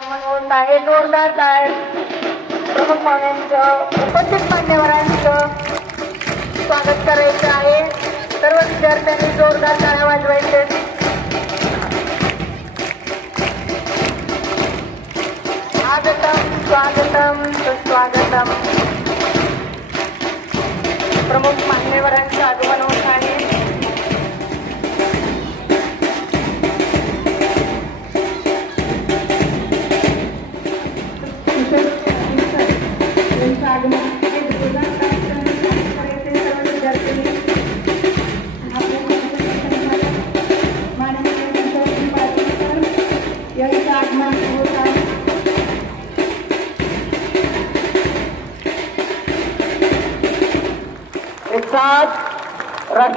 आगमन होत आहे जोरदार टाळ प्रमुख पाहुण्यांचं उपस्थित मान्यवरांचं स्वागत करायचं आहे. सर्व विद्यार्थ्यांनी जोरदार टाळ्या वाजवायचे.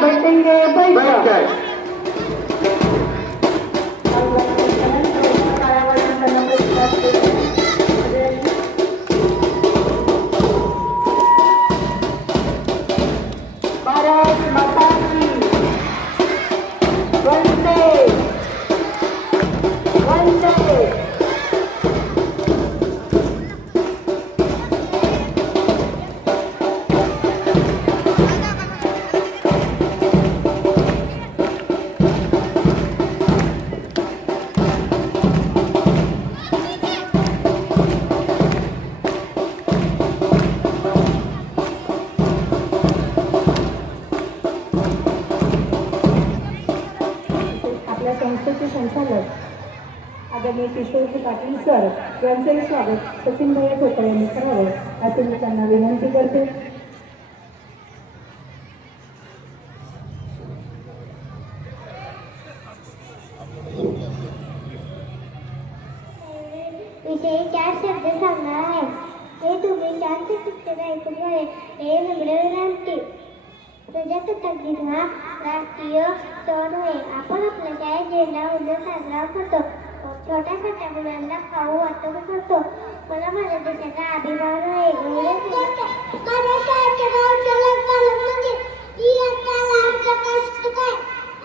बैठेंगे बैठ आदरणीय किशोरजी पाटील सर यांचंही स्वागत सचिन भैया ठोकळे यांनी करावं. असे मी त्यांना विनंती करते. विषयी चार शब्द सांगणार आहे हे तुम्ही शांत शिक्षण ऐकून घ्यावे हे नम्र विनंती. प्रजासत्ताक दिन हा राष्ट्रीय सण होय आपण आपल्या शाळेत झेंडा उद्या साजरा करतो? छोट्या छोट्या मुलांना खाऊ वाटप करतो मला माझ्या देशाचा अभिमान आहे एवढेच माझ्या शाळेच्या गावच्या लग्नामध्ये इयत्ता लहानचा कष्ट काय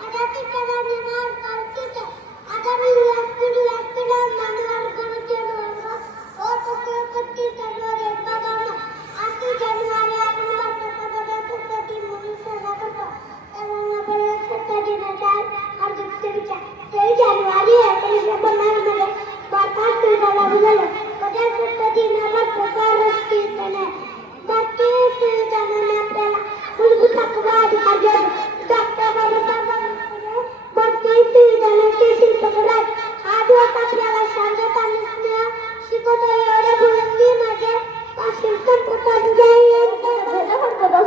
आता तिच्या नावाने नाव काढते आता मी व्यासपीठ व्यासपीठ मानवार करूचे नव्हे ओ तो कत्ती जानेवारी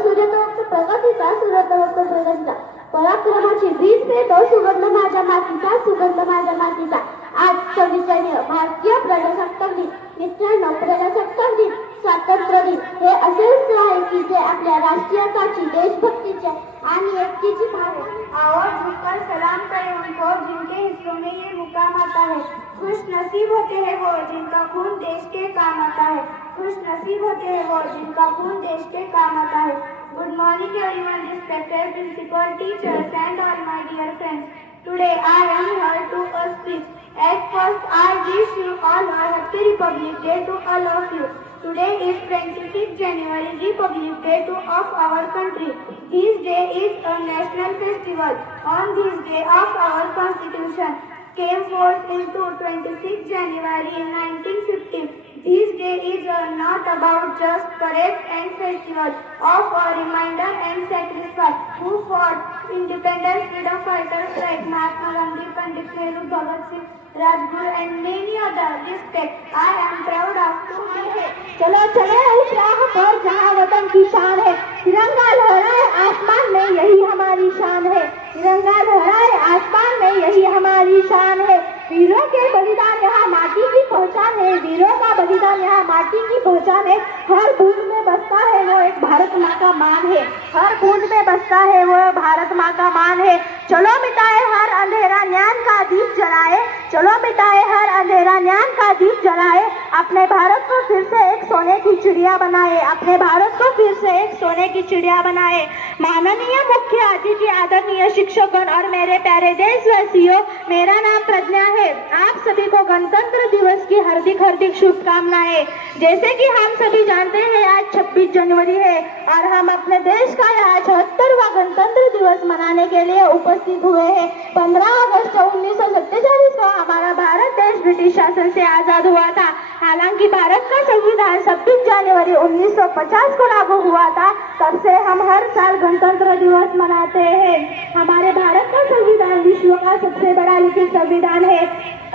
सूर्य झालं प्रगतीचा सूर्य प्रगतीचा. पराक्रमाची वीज पेटो सुगंध माझ्या मातीचा सुगंध माझ्या मातीचा. आज सव्वीस जानेवारी भारतीय प्रजासत्ताक दिन मित्रांनो प्रजासत्ताक दिन स्वातंत्र्य दिन हे असे उत्सव आहे की जे आपल्या राष्ट्रीयताची देशभक्तीचे आणि एकतेची भावना आओ झुककर सलाम करे उनको हो, जिनके हिस्सों में ये मुकाम आता है खुश नसीब होते हैं वो हो, जिनका खून देश के काम आता है खुश नसीब होते हैं वो हो, जिनका खून देश के काम आता है Good morning, everyone, respected principal, teachers, and all my dear friends. Today I am here to a speech. At first, I wish you all a happy Republic Day to all of you. Today is 25th January, Republic Day to of our country. This day is a national festival. On this day of our Constitution came forth into 26th January 1950. This day is uh, not about just parades and festivals, of a reminder and sacrifice who fought independence freedom fighters like Mahatma Gandhi, Pandit Nehru, Bhagat Singh, Rajguru and many others. Respect. I am proud of to be here. चलो चले उस राह पर जहाँ वतन की शान है तिरंगा लहराए आसमान में यही हमारी शान है तिरंगा लहराए आसमान में यही हमारी शान है वीरों के बलिदान यहाँ वीरों बलिदान यहाँ माटी की पहचान है। हर बूंद में बसता है वो एक भारत माँ का मान है। हर बूंद में बसता है वो भारत माँ का मान है। चलो मिटाए हर अंधेरा ज्ञान का दीप जलाए। चलो मिटाए हर अंधेरा ज्ञान का दीप जलाए। अपने भारत को फिर से एक सोने की चिड़िया बनाए। अपने भारत को फिर से एक सोने की चिड़िया बनाए। माननीय मुख्य अतिथि, आदरणीय शिक्षकगण और मेरे प्यारे देशवासियों, मेरा नाम प्रज्ञा है। आप सभी को गणतंत्र दिवस की हार्दिक हार्दिक शुभकामनाएँ। जैसे कि हम सभी जानते हैं, आज 26 जनवरी है और हम अपने देश का यह चौहत्तरवा गणतंत्र दिवस मनाने के लिए उपस्थित हुए हैं। 15 अगस्त उन्नीस को हमारा भारत देश ब्रिटिश शासन से आज़ाद हुआ था। हालाँकि भारत का संविधान 26 जनवरी 1950 को लागू हुआ था, तब से हम हर साल गणतंत्र दिवस मनाते हैं। हमारे भारत का संविधान विश्व का सबसे बड़ा लिखित संविधान है।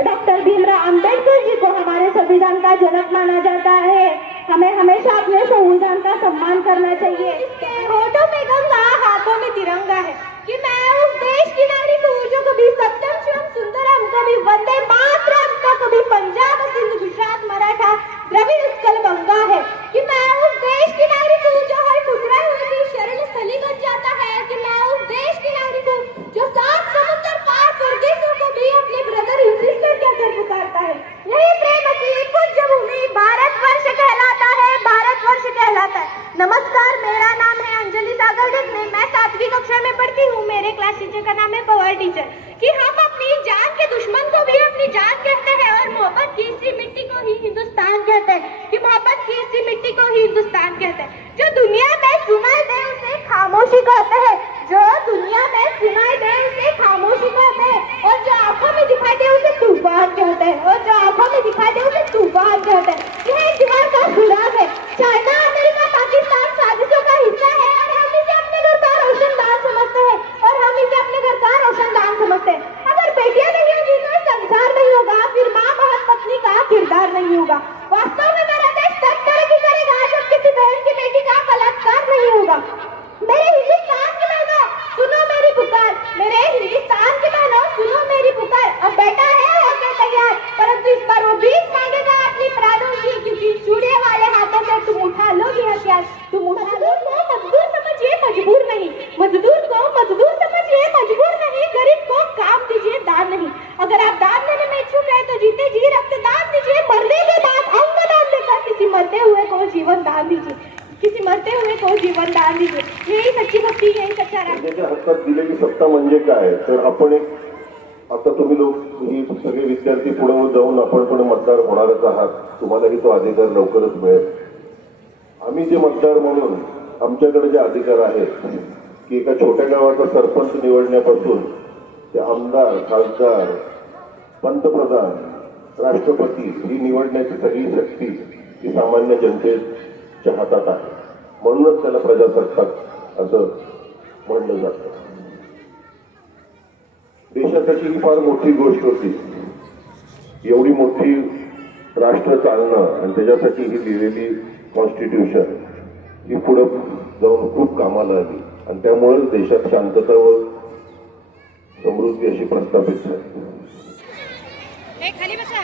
डॉक्टर भीमराव अंबेडकर जी को हमारे संविधान का जनक माना जाता है। हमें हमेशा अपने संविधान का सम्मान करना चाहिए। में तिरंगा है कि मैं उस देश की नागरिक हूँ जो कभी सत्यम, शिवम, सुंदरम, कभी वंदे मातरम, का कभी पंजाब, सिंध, गुजरात, मराठा, द्रविड़ उत्कल गंगा है कि मैं उस देश की नागरिक हूँ जो हर टुकड़ा हुए की शरण स्थली बन जाता है कि मैं उस देश की नागरिक हूँ जो सात समुद्र पार परदेशों को भी अपने ब्रदर इन सिस्टर कहकर पुकारता है यही प्रेम की पूज्य भूमि भारत वर्ष कहलाता है भारत वर्ष कहलाता है नमस्कार मेरा नाम है अंजलि सागर देखने मैं सातवीं कक्षा में पढ़ती हूँ मेरे क्लास टीचर का नाम है पवार टीचर कि हम अपनी जान के दुश्मन को भी अपनी जान कहते हैं और मोहब्बत की इसी मिट्टी को ही हिंदुस्तान कहते हैं कि मोहब्बत की इसी मिट्टी को ही हिंदुस्तान कहते हैं जो दुनिया में सुनाई दे उसे खामोशी कहते हैं, जो दुनिया में सुनाई दे उसे खामोशी कहते हैं। और जो आँखों में दिखाई दे, उसे तूफ़ान कहते हैं। और जो आँखों में दिखाई दे, उसे तूफ़ान कहते हैं। लोगी तू मजदूर को मजदूर समझिए मजबूर नहीं. मजदूर को मजदूर समझिए मजबूर नहीं. गरीब को काम दीजिए दान नहीं. अगर आप दान देने में इच्छुक है तो जीते जी रक्तदान दीजिए मरने के बाद अंग दान देकर किसी मरते हुए को जीवन दान दीजिए। किसी मरते हुए को जीवन दान दीजिए। यही सच्ची भक्ति यही सच्चा राग। म्हणजे त्याच्या हातात दिलेली सत्ता म्हणजे काय? तर आपण एक आता तुम्ही लोक ही सगळे विद्यार्थी पुढे जाऊन आपण पण मतदार होणारच आहात. तुम्हालाही तो अधिकार लवकरच मिळेल. आम्ही जे मतदार म्हणून आमच्याकडे जे अधिकार आहेत की एका छोट्या गावाचा सरपंच निवडण्यापासून ते आमदार खासदार पंतप्रधान राष्ट्रपती ही निवडण्याची सगळी शक्ती ही सामान्य जनतेच्या हातात आहे. म्हणूनच त्याला प्रजासत्ताक असं म्हणलं जातं. देशासाठी ही फार मोठी गोष्ट होती. एवढी मोठी राष्ट्र चालणं आणि त्याच्यासाठी ही लिहिलेली कॉन्स्टिट्यूशन ही पुढं जाऊन खूप कामाला आली आणि त्यामुळेच देशात शांतता व समृद्धी अशी प्रस्थापित झाली. खाली बसा.